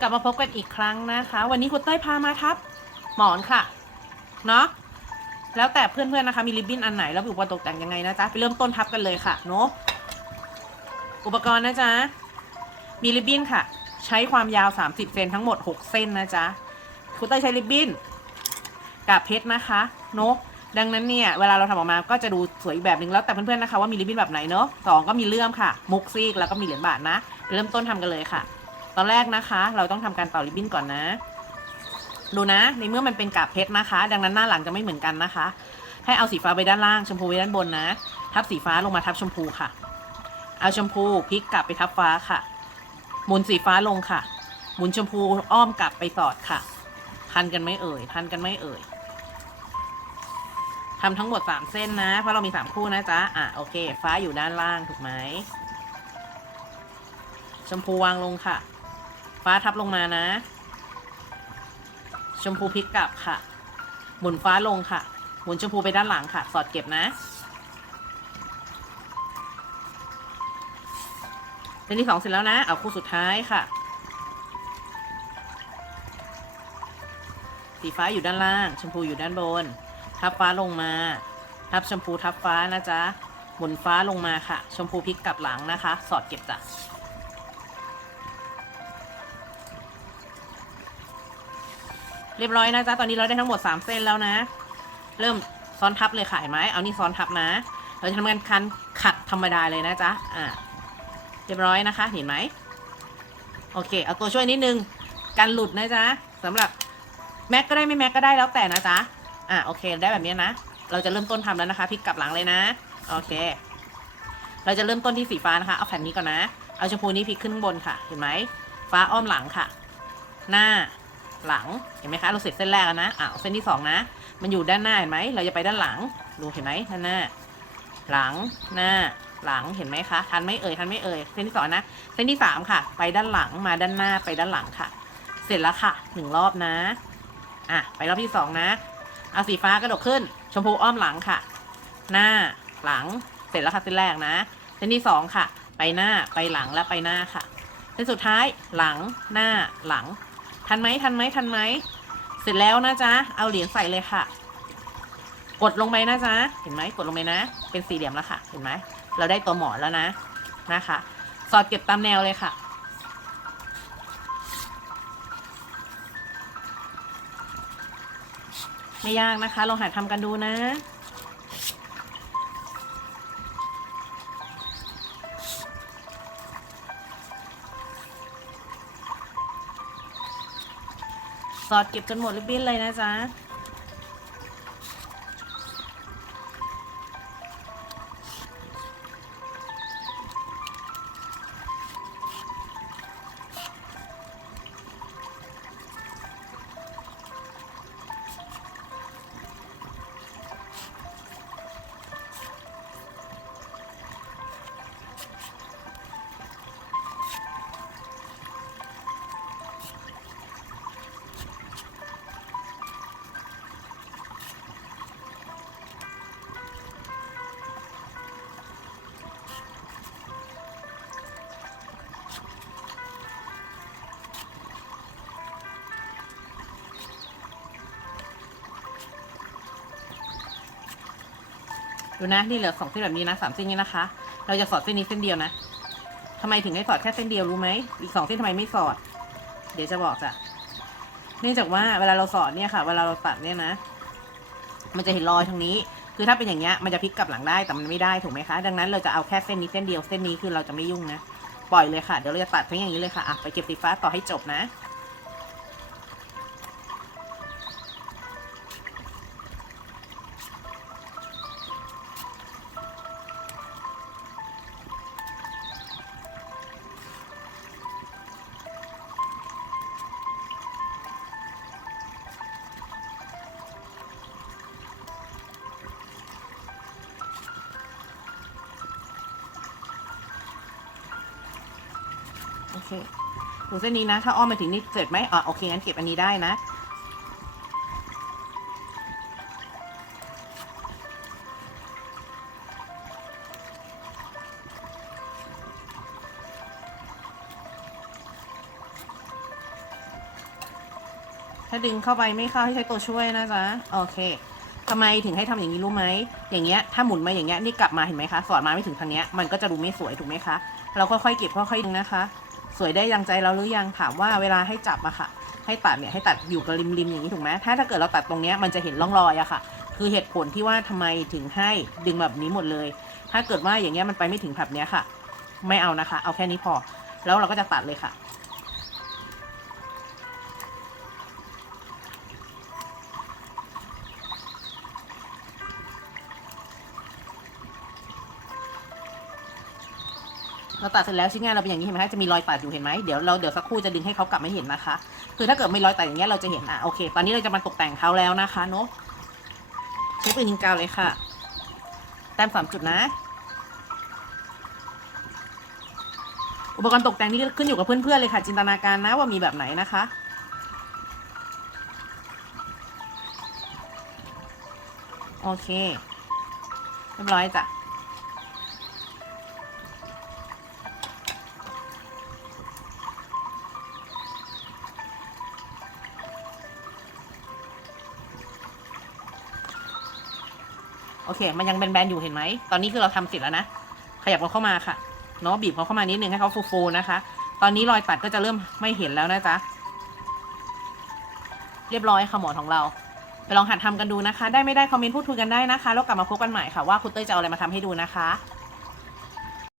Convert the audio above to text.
กลับมาพบกันอีกครั้งนะคะ วันนี้คุณเต้ยพามาทับ หมอนค่ะ เนาะแล้วแต่เพื่อนๆนะคะมีริบบิ้นอันไหนแล้วอุปกรณ์ตกแต่งยังไงนะจ๊ะไปเริ่มต้นทับกันเลยค่ะเนาะอุปกรณ์นะจ๊ะมีริบบิ้นค่ะ ใช้ความยาว 30เซนทั้งหมด 6 เส้นนะจ๊ะคุณเต้ยใช้ริบบิ้นกับเพชรนะคะเนาะดังนั้นเนี่ยเวลาเราทำออกมาก็จะดูสวยอีกแบบหนึ่งแล้วแต่เพื่อนๆนะคะว่ามีริบบิ้นแบบไหนเนาะสองก็มีเลื่อมค่ะมุกซีกแล้วก็มีเหรียญบาทนะไปเริ่มต้นทำกันเลยค่ะ ตอนแรกนะคะ เราต้องทำการต่อริบบิ้นก่อนนะ ดูนะ ในเมื่อมันเป็นกาบเพชรนะคะ ดังนั้นหน้าหลังจะไม่เหมือนกันนะคะ ให้เอาสีฟ้าไปด้านล่างชมพูไว้ด้านบนนะ ทับสีฟ้าลงมาทับชมพูค่ะ เอาชมพูพลิกกลับไปทับฟ้าค่ะ หมุนสีฟ้าลงค่ะ หมุนชมพูอ้อมกลับไปสอดค่ะ ทันกันไม่เอ่ย ทันกันไม่เอ่ยทำทั้งหมดสามเส้นนะ เพราะเรามีสามคู่นะจ๊ะ อะ โอเค ฟ้าอยู่ด้านล่างถูกไหม ชมพูวางลงค่ะ ฟ้าทับลงมานะ ชมพูพลิกกลับค่ะ หมุนฟ้าลงค่ะ หมุนชมพูไปด้านหลังค่ะ สอดเก็บนะเส้นที่สองเสร็จแล้วนะ เอาคู่สุดท้ายค่ะ สีฟ้าอยู่ด้านล่าง ชมพูอยู่ด้านบน ทับฟ้าลงมา ทับชมพูทับฟ้านะจ๊ะ หมุนฟ้าลงมาค่ะ ชมพูพลิกกลับหลังนะคะ สอดเก็บจ้ะ เรียบร้อยนะจ๊ะ ตอนนี้เราได้ทั้งหมด 3 เส้นแล้วนะ เริ่มซ้อนทับเลยค่ะเห็นไหมเอานี่ซ้อนทับนะ เราจะทำการคันขัดธรรมดาเลยนะจ๊ะ อ่า เรียบร้อยนะคะ เห็นไหม โอเค เอาตัวช่วยนิดนึง กันหลุดนะจ๊ะสำหรับแม็กก็ได้ไม่แม็กก็ได้แล้วแต่นะจ๊ะ อ่าโอเค ได้แบบนี้นะ เราจะเริ่มต้นทำแล้วนะคะพลิกกลับหลังเลยนะ โอเค เราจะเริ่มต้นที่สีฟ้านะคะ เอาแผ่นนี้ก่อนนะ เอาชมพูนี้พลิกขึ้นบนค่ะ เห็นไหม ฟ้าอ้อมหลังค่ะ หน้า หลังเห็นไหมคะ เราเสร็จเส้นแรกแล้วนะอะเส้นที่สองนะ มันอยู่ด้านหน้าเห็นไหมเราจะไปด้านหลังดูเห็นไหมด้านหน้า หลังหน้าหลังเห็นไหมคะทันไม่เอ่ยทันไม่เอ่ยเส้นที่สองนะเส้นที่สามค่ะ ไปด้านหลังมาด้านหน้าไปด้านหลังค่ะ เสร็จแล้วค่ะหนึ่งรอบนะอะไปรอบที่สองนะเอาสีฟ้ากระโดกขึ้น ชมพูอ้อมหลังค่ะ หน้าหลังเสร็จแล้วค่ะเส้นแรกนะเส้นที่สองค่ะ ไปหน้าไปหลังและไปหน้าค่ะเส้นสุดท้ายหลังหน้าหลัง ทันไหมทันไหมทันไหมเสร็จแล้วนะจ๊ะ เอาเหรียญใส่เลยค่ะ กดลงไปนะจ๊ะ เห็นไหมกดลงไปนะ เป็นสี่เหลี่ยมแล้วค่ะ เห็นไหม เราได้ตัวหมอนแล้วนะ นะคะ สอดเก็บตามแนวเลยค่ะ ไม่ยากนะคะ ลองหัดทำกันดูนะ สอดเก็บจนหมดริบบิ้นเลยนะจ๊ะ ดูนะนี่เหลือสองเส้นแบบนี้นะสามเส้นนี้นะคะ เราจะสอดเส้นนี้เส้นเดียวนะทำไมถึงให้สอดแค่เส้นเดียวรู้ไหมอีกสองเส้นทำไมไม่สอด เดี๋ยวจะบอกจ้ะเนื่องจากว่าเวลาเราสอดเนี่ยค่ะ เวลาเราตัดเนี่ยนะ มันจะเห็นรอยทางนี้ คือถ้าเป็นอย่างเงี้ยมันจะพลิกกลับหลังได้แต่มันไม่ได้ถูกไหมคะ ดังนั้นเราจะเอาแค่เส้นนี้เส้นเดียวเส้นนี้คือเราจะไม่ยุ่งนะ ปล่อยเลยค่ะเดี๋ยวเราจะตัดทั้งอย่างนี้เลยค่ะอะไปเก็บสีฟ้าต่อให้จบนะ ดูเส้นนี้นะ ถ้าอ้อมไปถึงนี่เสร็จไหมอะโอเคงั้นเก็บอันนี้ได้นะ ถ้าดึงเข้าไปไม่เข้าให้ใช้ตัวช่วยนะจ๊ะ โอเคทำไมถึงให้ทำอย่างนี้รู้ไหม อย่างเงี้ย ถ้าหมุนมาอย่างเงี้ย นี่กลับมาเห็นไหมคะ สอดมาไม่ถึงทางเนี้ย มันก็จะดูไม่สวยถูกไหมคะ เราค่อยๆเก็บค่อยๆดึงนะคะ สวยได้ยังใจเราหรือยังถามว่าเวลาให้จับอะค่ะ ให้ตัดเนี่ยให้ตัดอยู่กับริมๆอย่างนี้ถูกไหมถ้าถ้าเกิดเราตัดตรงเนี้ยมันจะเห็นร่องรอยอะค่ะ คือเหตุผลที่ว่าทำไมถึงให้ดึงแบบนี้หมดเลย ถ้าเกิดว่าอย่างเงี้ยมันไปไม่ถึงแบบเนี้ยค่ะ ไม่เอานะคะ เอาแค่นี้พอ แล้วเราก็จะตัดเลยค่ะ เราตัดเสร็จแล้วชิ้นงานเราเป็นอย่างนี้เห็นไหมคะจะมีรอยตัดอยู่เห็นไหมเดี๋ยวเราเดี๋ยวสักครู่จะดึงให้เขากลับไม่เห็นนะคะ คือถ้าเกิดไม่รอยตัดอย่างเงี้ยเราจะเห็นอะโอเค ตอนนี้เราจะมาตกแต่งเขาแล้วนะคะเนาะใช้ปืนยิงกาวเลยค่ะ แต้มสามจุดนะ อุปกรณ์ตกแต่งนี่ขึ้นอยู่กับเพื่อนๆเลยค่ะ จินตนาการนะว่ามีแบบไหนนะคะโอเคเรียบร้อยจ้ะ โอเค มันยังแบนๆอยู่เห็นไหม ตอนนี้คือเราทำเสร็จแล้วนะ ขยับเขาเข้ามาค่ะ เนาะบีบเขาเข้ามานิดนึงให้เขาฟูๆนะคะ ตอนนี้รอยตัดก็จะเริ่มไม่เห็นแล้วนะจ๊ะ เรียบร้อยค่ะหมอนของเรา ไปลองหัดทำกันดูนะคะ ได้ไม่ได้คอมเมนต์พูดคุยกันได้นะคะ แล้วกลับมาพบกันใหม่ค่ะว่าคุณเต้ยจะเอาอะไรมาทำให้ดูนะคะ